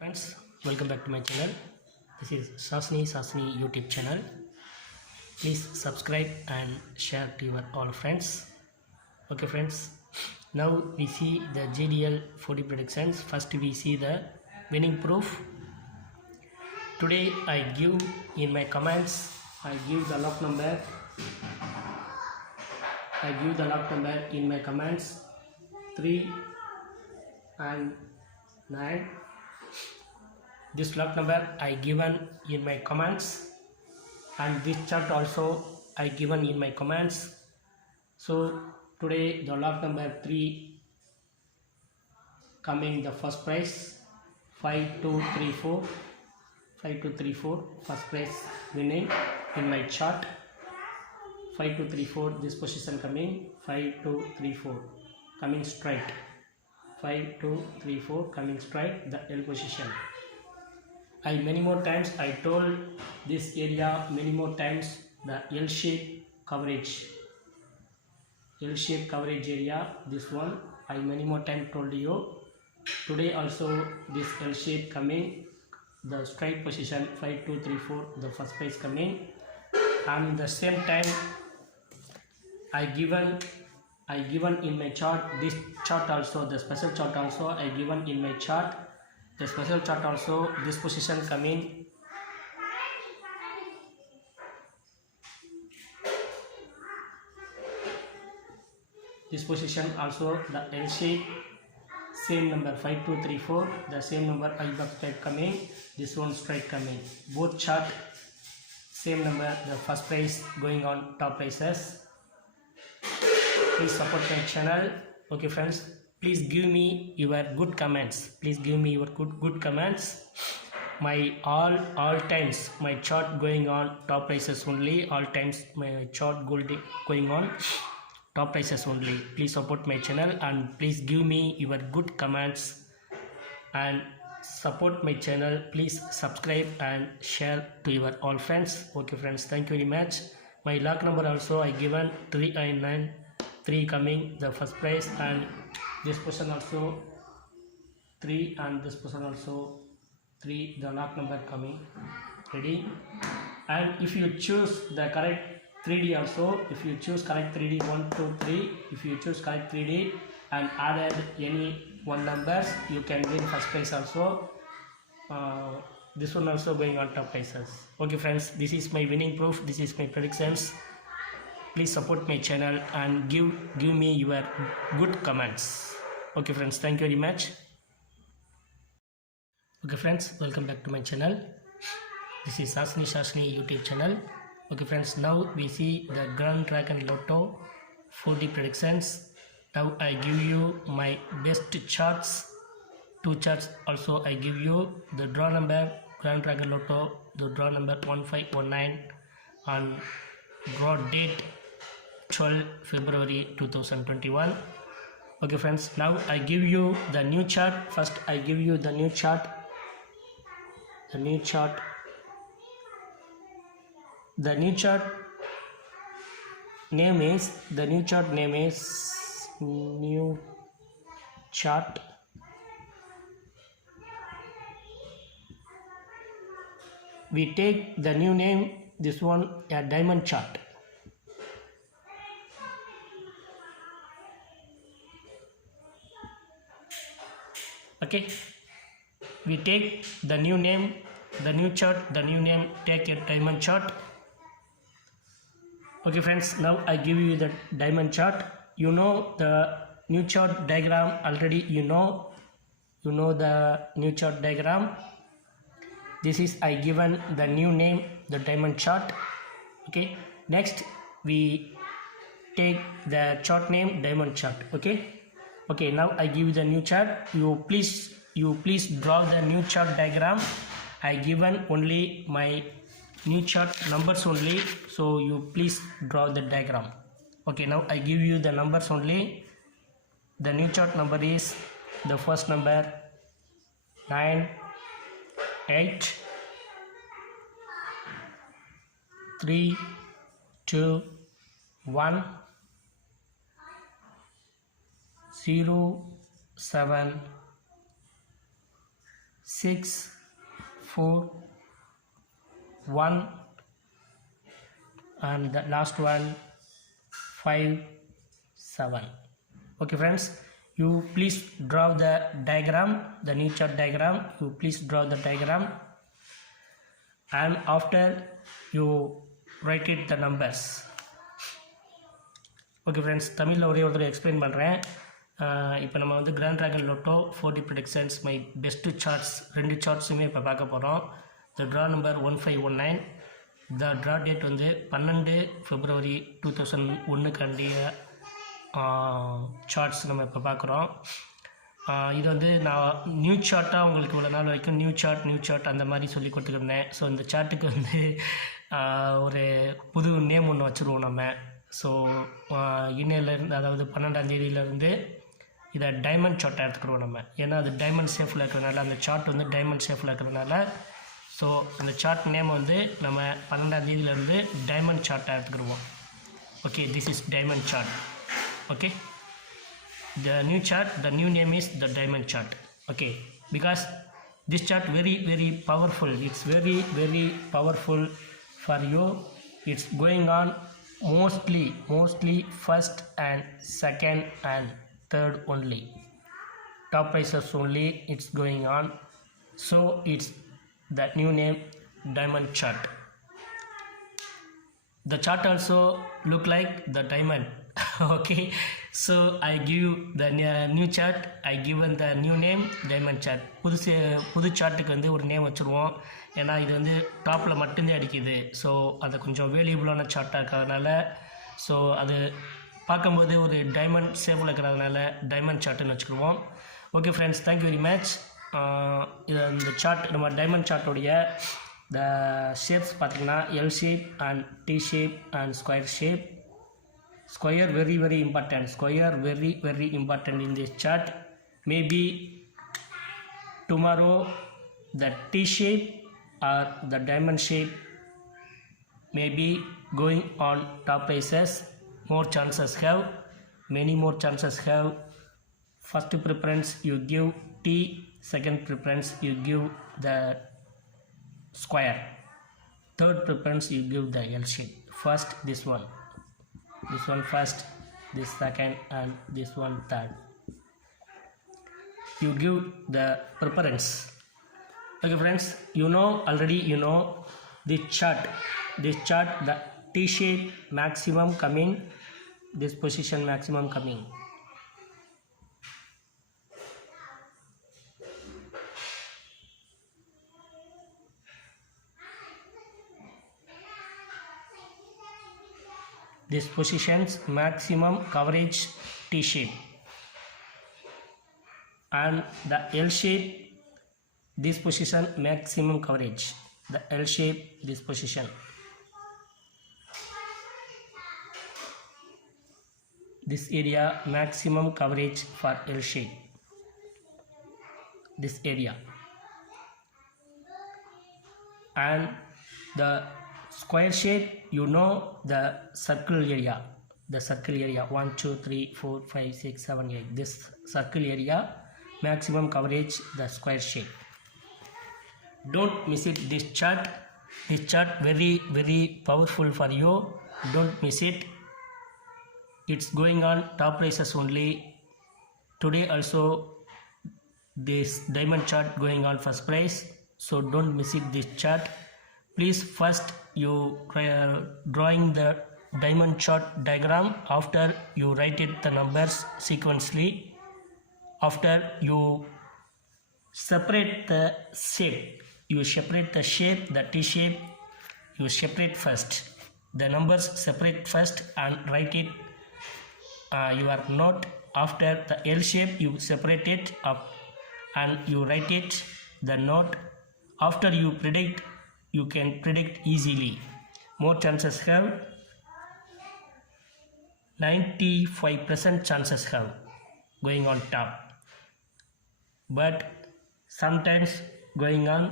Friends, welcome back to my channel. This is Sasni YouTube channel. Please subscribe and share to your all friends. Okay friends, now we see the JDL 40 predictions. First we see the winning proof. Today I give in my comments, I give the lot number in my comments 3 and 9. This lot number I given in my comments, and this chart also I given in my comments. So today the lot number 3 coming the first prize 5234 first prize winning in my chart. 5234 this position coming, 5234 coming straight, 5234 coming straight, the L position. I many more times I told this area many more times, the L shape coverage area, this one I many more time told you. Today also this L shape coming, the straight position 5234 the first price coming, and the same time I given in my chart, this chart also, the special chart also I given in my chart, the special chart also this position coming, this position also the L shape, same number 5234, the same number I box straight coming, this one straight coming, both chart same number, the first price going on top prices. Please support my channel. Okay friends, please give me your good comments, good comments. My all times my chart going on top prices only, all times my chart going on top prices only. Please support my channel and please give me your good comments and support my channel. Please subscribe and share to your all friends. Okay friends, thank you very much. My luck number also I given 3 and 9, 3 coming the first prize, and this person also 3 and this person also 3, the luck number coming. Ready? And if you choose the correct 3D also, if you choose correct 3D 1 2 3, if you choose correct 3D and added any one numbers, you can win first prize also. This one also going on top prices. Okay friends, this is my winning proof, this is my predictions. Please support my channel and give me your good comments. Okay friends, thank you very much. Okay friends, welcome back to my channel. This is Sasni YouTube channel. Okay friends, now we see the Grand Dragon Lotto 40 predictions. Now I give you my best charts, 2 charts also I give you. The draw number Grand Dragon Lotto, the draw number 1519 and draw date 12 February 2021. Okay friends, now I give you the new chart. First I give you the new chart. The new chart name is new chart. We take the new name, this one a diamond chart. Okay, we take the new name, the new chart, the new name, take a diamond chart. Okay friends, now I give you the diamond chart. You know the new chart diagram already, you know the new chart diagram. This is I given the new name, the diamond chart. Okay, next we take the chart name, diamond chart. Okay, now I give you the new chart. You please draw the new chart diagram. I given only my new chart numbers only, so you please draw the diagram. Okay, now I give you the numbers only. The new chart number is the first number 9 8 3 2 1 0 7 6 4 1 and the last one 5 7. Okay friends, you please draw the diagram, the new chart diagram. You please draw the diagram and after you write it the numbers. Okay friends, தமிழில் ஒரே ஒரு explain பண்ணுறேன். இப்போ நம்ம வந்து grand dragon lotto 40 predictions my best charts 2 சார்ட்ஸுமே இப்போ பார்க்க போகிறோம். The draw number 1519. The draw date வந்து 12 February 2001 சார்ட்ஸ் நம்ம இப்போ பார்க்குறோம். இது வந்து நான் நியூ சார்ட்டாக உங்களுக்கு இவ்வளோ நாள் வரைக்கும் நியூ சார்ட் அந்த மாதிரி சொல்லி கொடுத்துருந்தேன். ஸோ இந்த சார்ட்டுக்கு வந்து ஒரு புது நேம் ஒன்று வச்சுருவோம் நம்ம. ஸோ இன்னையிலேருந்து, அதாவது 12ஆம் தேதியிலேருந்து இதை டைமண்ட் சார்ட்டாக எடுத்துக்கிறோம் நம்ம. ஏன்னா அது டைமண்ட் ஷேஃபில் இருக்கிறதுனால, அந்த சார்ட் வந்து டைமண்ட் ஷேஃபில் இருக்கிறதுனால ஸோ அந்த சார்ட் நேம் வந்து நம்ம 12ஆம் தேதியிலேருந்து டைமண்ட் சார்ட்டாக எடுத்துக்கிடுவோம். Okay, this is diamond chart. Okay, the new chart, the new name is the diamond chart. Okay, because this chart very powerful. It's very powerful for you. It's going on mostly first and second and third only, top prices only it's going on. So it's the new name diamond chart. The chart also look like the diamond. Okay, so I give the new chart, I given the new name diamond chart. புது சார்ட்டுக்கு வந்து ஒரு name வச்சுருவோம். ஏன்னா இது வந்து டாப்பில் மட்டும்தான் அடிக்குது. ஸோ அது கொஞ்சம் வேல்யூபிளான சார்ட்டாக இருக்கிறதுனால, ஸோ அது பார்க்கும்போது ஒரு டைமண்ட் ஷேப்பில் இருக்கிறதுனால டைமண்ட் சார்ட்டுன்னு வச்சுக்குவோம். Okay friends, thank you very much. இந்த சார்ட், நம்ம டைமண்ட் சார்ட்டுடைய த ஷேப்ஸ் பார்த்திங்கன்னா L shape and T shape and square shape. Square very important. Square very important in this chart. Maybe tomorrow the T shape or the diamond shape may be going on top prices. More chances have, many more chances have. First preference you give T, second preference you give the square, third preference you give the L shape. First this one first, this second and this one third. You give the preference. Okay friends, already you know this chart, the T shape maximum coming, this position maximum coming. This position's maximum coverage T shape, and the L shape, this position maximum coverage, the L shape, this position. This area maximum coverage for L shape, this area, and the square shape, the circle area, 1 2 3 4 5 6 7 8, this circle area maximum coverage, the square shape. Don't miss it, this chart very powerful for you. Don't miss it. It's going on top prices only. Today also this diamond chart going on first price, so don't miss it, this chart. Please first you drawing the diamond chart diagram. After you write it the numbers sequentially. After you separate the shape, the T shape you separate first, the numbers separate first and write it your note. After the L shape you separate it up and you write it the note. After you predict, you can predict easily. More chances have, 95% chances have going on top, but sometimes going on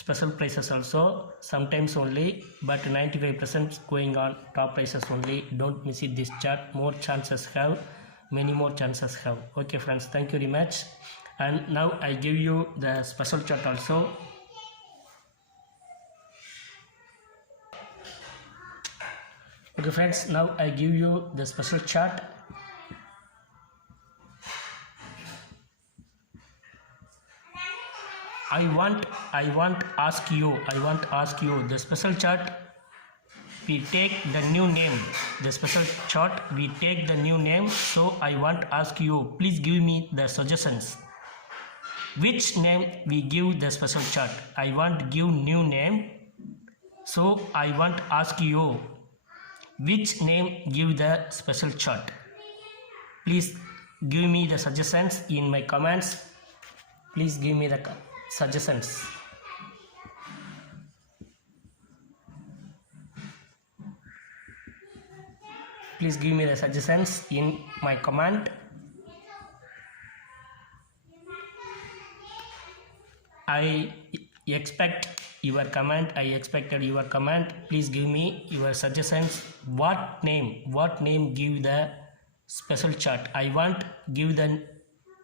special prices also, sometimes only, but 95% going on top prices only. Don't miss it, this chart. More chances have, many more chances have. Okay friends, thank you very much. And now I give you the special chart also. Okay friends, now I give you the special chart. I want ask you the special chart. We take the new name, the special chart. We take the new name. So I want ask you, please give me the suggestions. Which name we give the special chart? I want give new name. So I want ask you, which name give the special chart? Please give me the suggestions in my comments. Please give me the suggestions. Please give me the suggestions in my comment. I expect your comment. I expected your comment. Please give me your suggestions. What name give the special chart? I want give the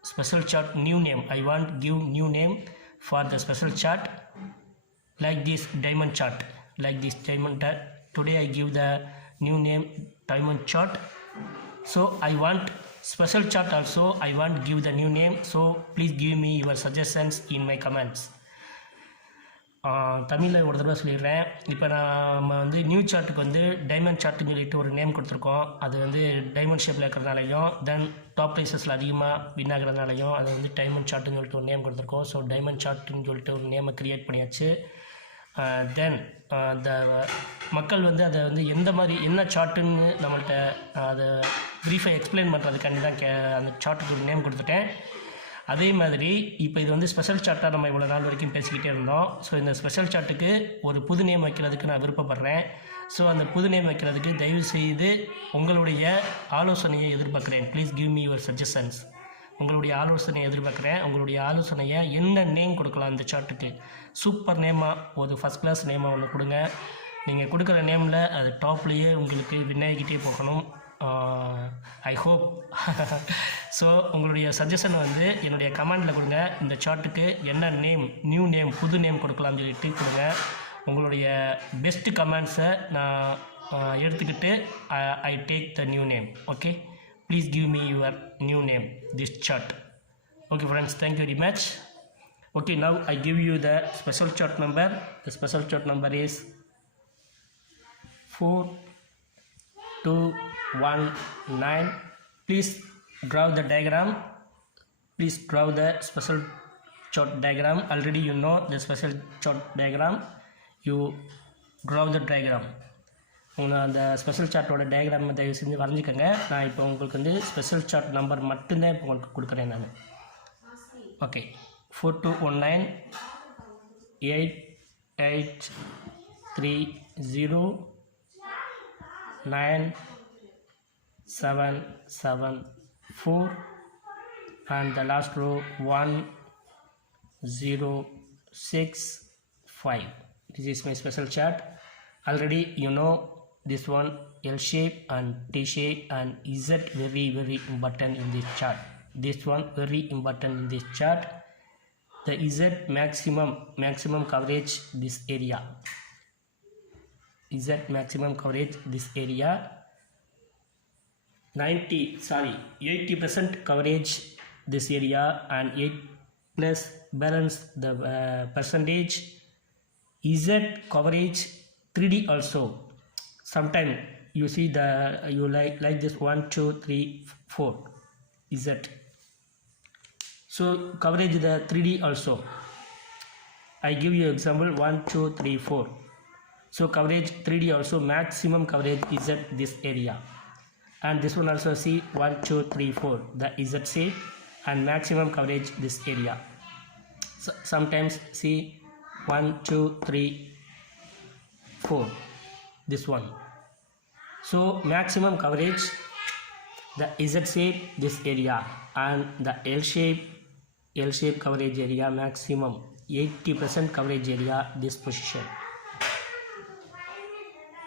special chart new name. I want give new name for the special chart, like this diamond chart, like this diamond chart. Today I give the new name diamond chart. So I want special chart also, I want give the new name. So please give me your suggestions in my comments. தமிழில் ஒரு தடவை சொல்லிடுறேன். இப்போ நம்ம வந்து new சார்ட்டுக்கு வந்து diamond சார்ட்டுன்னு சொல்லிட்டு ஒரு நேம் கொடுத்துருக்கோம். அது வந்து டைமண்ட் ஷேப்பில் இருக்கிறதுனாலையும் தென் டாப் ப்ரைஸஸில் அதிகமாக வின் ஆகிறதுனாலையும் அது வந்து டைமண்ட் சார்ட்டுன்னு சொல்லிட்டு ஒரு நேம் கொடுத்துருக்கோம். ஸோ டைமண்ட் சார்ட்டுன்னு சொல்லிட்டு ஒரு நேமை க்ரியேட் பண்ணியாச்சு. தென் இந்த மக்கள் வந்து அதை வந்து எந்த மாதிரி என்ன சார்ட்டுன்னு நம்மள்கிட்ட அதை ப்ரீஃபாக எக்ஸ்பிளைன் பண்ணுறதுக்காண்டி தான் அந்த சார்ட்டுக்கு ஒரு நேம் கொடுத்துட்டேன். அதே மாதிரி இப்போ இது வந்து ஸ்பெஷல் சார்ட்டாக நம்ம இவ்வளோ நாள் வரைக்கும் பேசிக்கிட்டே இருந்தோம். ஸோ இந்த ஸ்பெஷல் சார்ட்டுக்கு ஒரு புது நேம் வைக்கிறதுக்கு நான் விருப்பப்படுறேன். ஸோ அந்த புது நேம் வைக்கிறதுக்கு தயவுசெய்து உங்களுடைய ஆலோசனையை எதிர்பார்க்குறேன். Please give me your suggestions. உங்களுடைய ஆலோசனையை எதிர்பார்க்குறேன். உங்களுடைய ஆலோசனையை என்ன நேம் கொடுக்கலாம் இந்த சார்ட்டுக்கு? சூப்பர் நேமாக ஒரு ஃபஸ்ட் கிளாஸ் நேமாக ஒன்று கொடுங்க. நீங்கள் கொடுக்குற நேமில் அது டாப்லேயே உங்களுக்கு வின்னாகிக்கிட்டே போகணும். I hope. ஸோ உங்களுடைய சஜஷனை வந்து என்னுடைய கமெண்டில் கொடுங்க. இந்த சார்ட்டுக்கு என்ன நேம், நியூ நேம், புது நேம் கொடுக்கலாம்னு சொல்லிட்டு கொடுங்க. உங்களுடைய பெஸ்ட்டு கமெண்ட்ஸை நான் எடுத்துக்கிட்டு I take the new name. Okay, please give me your new name this chart. Okay friends, thank you very much. Okay, now I give you the special chart number. The special chart number is 4219. Please draw the diagram. Please draw the special chart diagram. Already you know the special chart diagram. You draw the diagram. அந்த special சார்ட்டோட diagram தயவு செஞ்சு வரைஞ்சிக்கோங்க. நான் இப்போ உங்களுக்கு வந்து special chart number மட்டும்தான் இப்போ உங்களுக்கு கொடுக்குறேன் நான். Okay, 4219 8830 9774 and the last row 1065. This is my special chart. Already you know this one L shape and T shape and Z very important in this chart. This one very important in this chart. The Z maximum coverage this area. Z maximum coverage this area. 80% coverage this area and 8 plus balance the percentage. Z coverage 3D also. Sometimes you see the you like this 1 2 3 4 Z. So coverage the 3D also. I give you example 1 2 3 4. So coverage 3D also, maximum coverage is at this area. And this one also see 1 2 3 4 the Z shape and maximum coverage this area. So sometimes see 1 2 3 4 this one. So maximum coverage the Z shape this area and the L shape coverage area maximum 80% coverage area this position.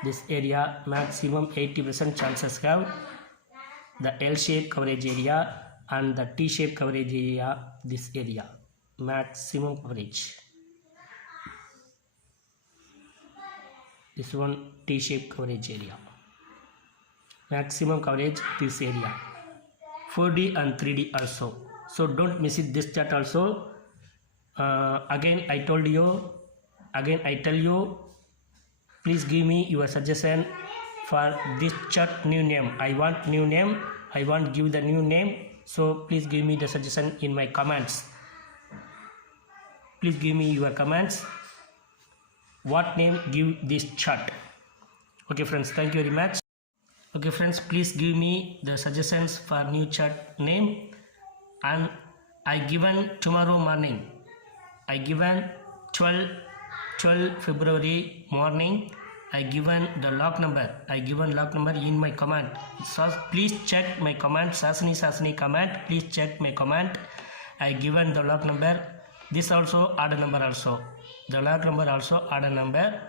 This area maximum 80% chances have the L shape coverage area and the T-shaped coverage area, this area, maximum coverage. This one T-shaped coverage area, maximum coverage this area, 4D and 3D also. So don't miss it this chart also. Again I tell you, please give me your suggestion for this chart new name. I want new name, I want give the new name. So please give me the suggestion in my comments. Please give me your comments. What name give this chart? Okay friends, thank you very much. Okay friends, please give me the suggestions for new chart name. And I given tomorrow morning, I given 12 February morning, I given the log number, in my comment. So please check my comment, Sasani comment, please check my comment. I given the log number, this also order number also, the log number also order number,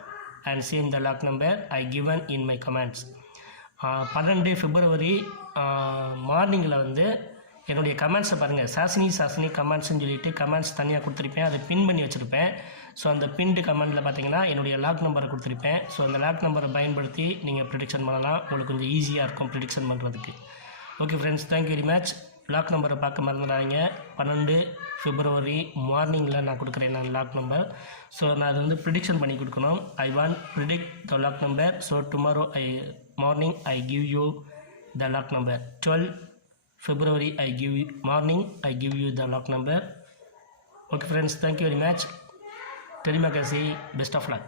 and same the log number I given in my comments. 12 February மார்னிங்கில் வந்து என்னுடைய கமெண்ட்ஸை பாருங்கள். சாசினி கமெண்ட்ஸ்னு சொல்லிட்டு comments தனியாக கொடுத்துருப்பேன், அதை பின் பண்ணி வச்சுருப்பேன். ஸோ அந்த பின்டு கமெண்ட்டில் பார்த்தீங்கன்னா என்னுடைய லாக் நம்பரை கொடுத்துருப்பேன். ஸோ அந்த லாக் நம்பரை பயன்படுத்தி நீங்கள் ப்ரிடிக்ஷன் பண்ணலாம், உங்களுக்கு கொஞ்சம் ஈஸியாக இருக்கும் ப்ரிடிக்ஷன் பண்ணுறதுக்கு. Okay friends, thank you very much. Lock நம்பரை பார்க்க மறந்துடாதீங்க. 12 February மார்னிங்கில் நான் கொடுக்குறேன் நான் லாக் நம்பர். ஸோ நான் அது வந்து ப்ரிடிக்ஷன் பண்ணி கொடுக்கணும். I want predict the lock number. So tomorrow morning I give you the lock number. 12 February I give you morning, I give you the lock number. Okay friends, thank you very much. Terima kasih, best of luck.